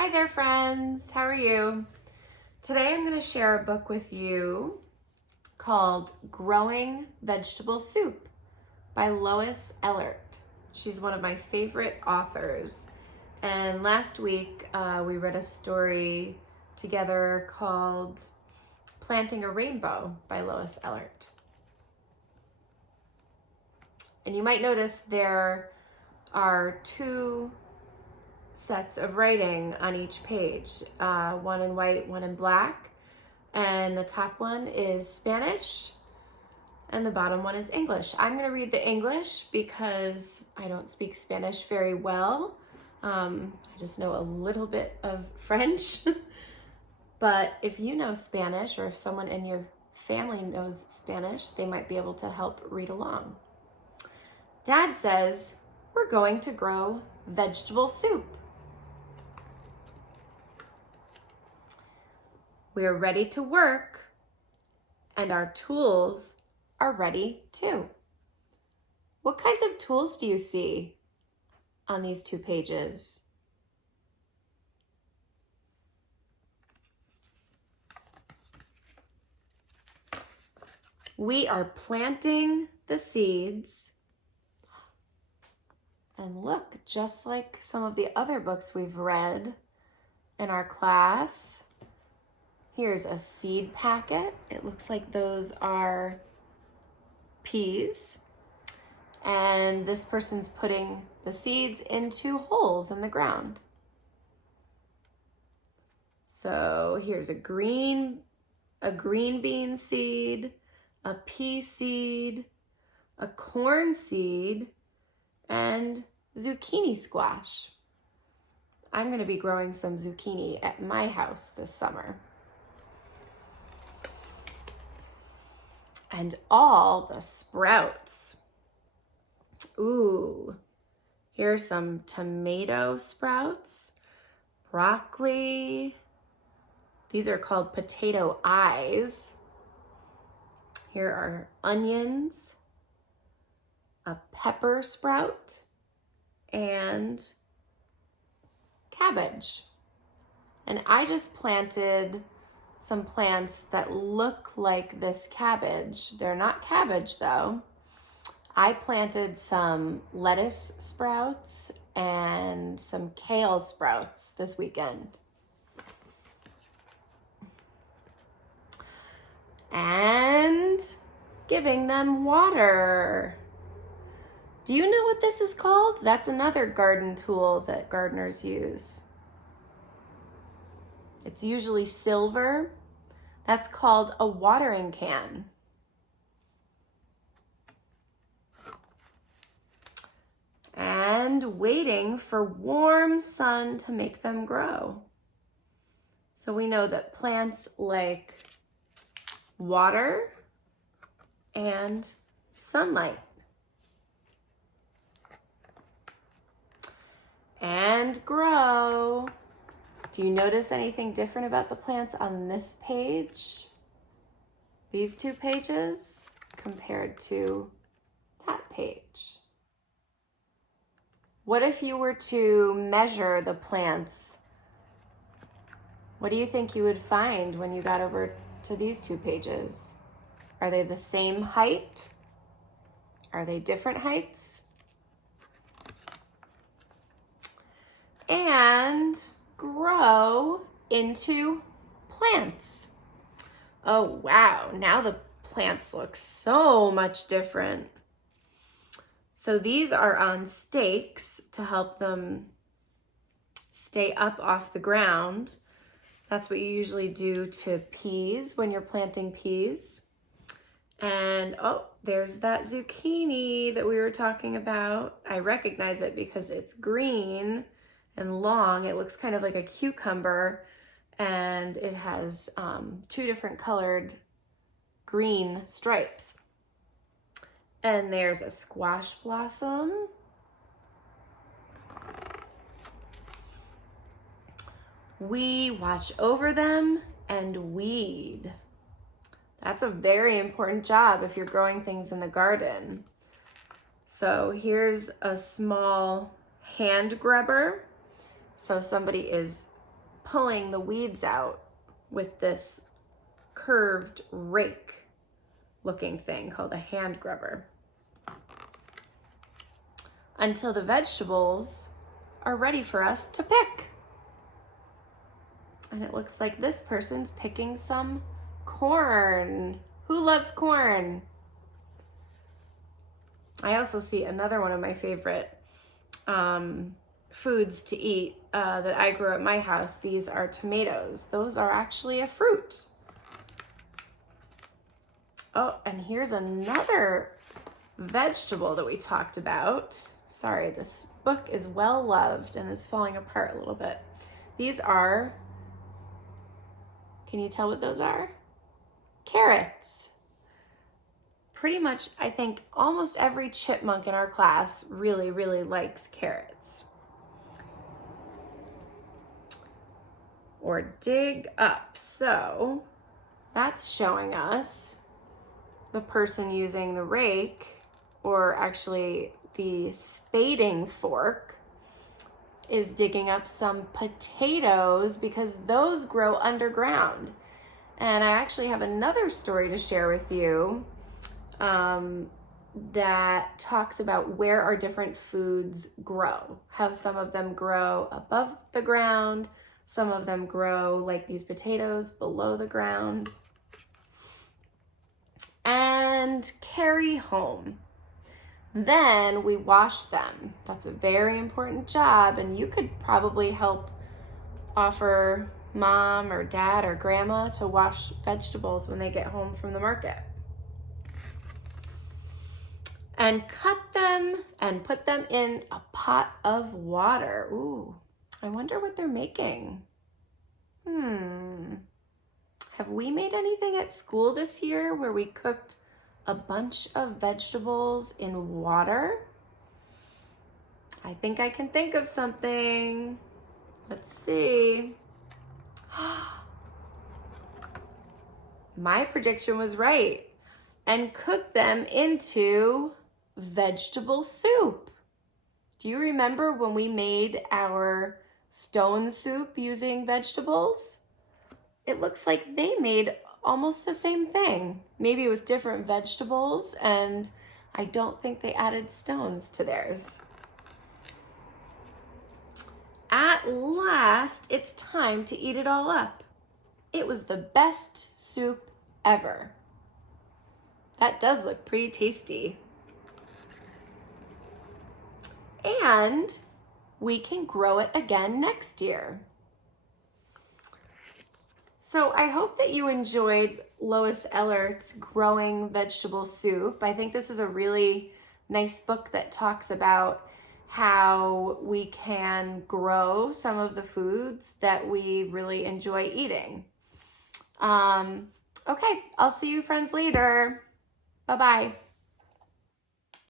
Hi there, friends. How are you? Today I'm going to share a book with you called Growing Vegetable Soup by Lois Ehlert. She's one of my favorite authors. And last week we read a story together called Planting a Rainbow by Lois Ehlert. And you might notice there are two sets of writing on each page, one in white, one in black, and the top one is Spanish and the bottom one is English. I'm going to read the English because I don't speak Spanish very well. I just know a little bit of French. But if you know Spanish, or if someone in your family knows Spanish, they might be able to help read along. Dad says, we're going to grow vegetable soup. We are ready to work, and our tools are ready too. What kinds of tools do you see on these two pages? We are planting the seeds. And look, just like some of the other books we've read in our class, here's a seed packet. It looks like those are peas. And this person's putting the seeds into holes in the ground. So here's a green bean seed, a pea seed, a corn seed, and zucchini squash. I'm going to be growing some zucchini at my house this summer. And all the sprouts. Ooh, here's some tomato sprouts, broccoli. These are called potato eyes. Here are onions, a pepper sprout, and cabbage. And I just planted some plants that look like this cabbage. They're not cabbage though. I planted some lettuce sprouts and some kale sprouts this weekend. And giving them water. Do you know what this is called? That's another garden tool that gardeners use. It's usually silver. That's called a watering can. And waiting for warm sun to make them grow. So we know that plants like water and sunlight. And grow. Do you notice anything different about the plants on this page? These two pages compared to that page? What if you were to measure the plants? What do you think you would find when you got over to these two pages? Are they the same height? Are they different heights? And grow into plants. Oh, wow. Now the plants look so much different. So these are on stakes to help them stay up off the ground. That's what you usually do to peas when you're planting peas. And oh, there's that zucchini that we were talking about. I recognize it because it's green and long. It looks kind of like a cucumber, and it has two different colored green stripes. And there's a squash blossom. We watch over them and weed. That's a very important job if you're growing things in the garden. So here's a small hand grubber. So somebody is pulling the weeds out with this curved rake looking thing called a hand grubber until the vegetables are ready for us to pick. And it looks like this person's picking some corn. Who loves corn? I also see another one of my favorite foods to eat that I grew at my house. These are tomatoes. Those are actually a fruit. Oh, and here's another vegetable that we talked about. Sorry, this book is well loved and is falling apart a little bit. These are, can you tell what those are? Carrots. Pretty much, I think almost every chipmunk in our class really, really likes carrots. Or dig up. So that's showing us the person using the rake, or actually the spading fork, is digging up some potatoes because those grow underground. And I actually have another story to share with you that talks about where our different foods grow, how some of them grow above the ground, some of them grow like these potatoes below the ground, and carry home. Then we wash them. That's a very important job, and you could probably help offer mom or dad or grandma to wash vegetables when they get home from the market. And cut them and put them in a pot of water. Ooh, I wonder what they're making. Have we made anything at school this year where we cooked a bunch of vegetables in water? I think I can think of something. Let's see. My prediction was right. And cook them into vegetable soup. Do you remember when we made our stone soup using vegetables? It looks like they made almost the same thing, maybe with different vegetables, and I don't think they added stones to theirs. At last, it's time to eat it all up. It was the best soup ever. That does look pretty tasty. And we can grow it again next year. So I hope that you enjoyed Lois Ellert's Growing Vegetable Soup. I think this is a really nice book that talks about how we can grow some of the foods that we really enjoy eating. Okay, I'll see you friends later. Bye-bye.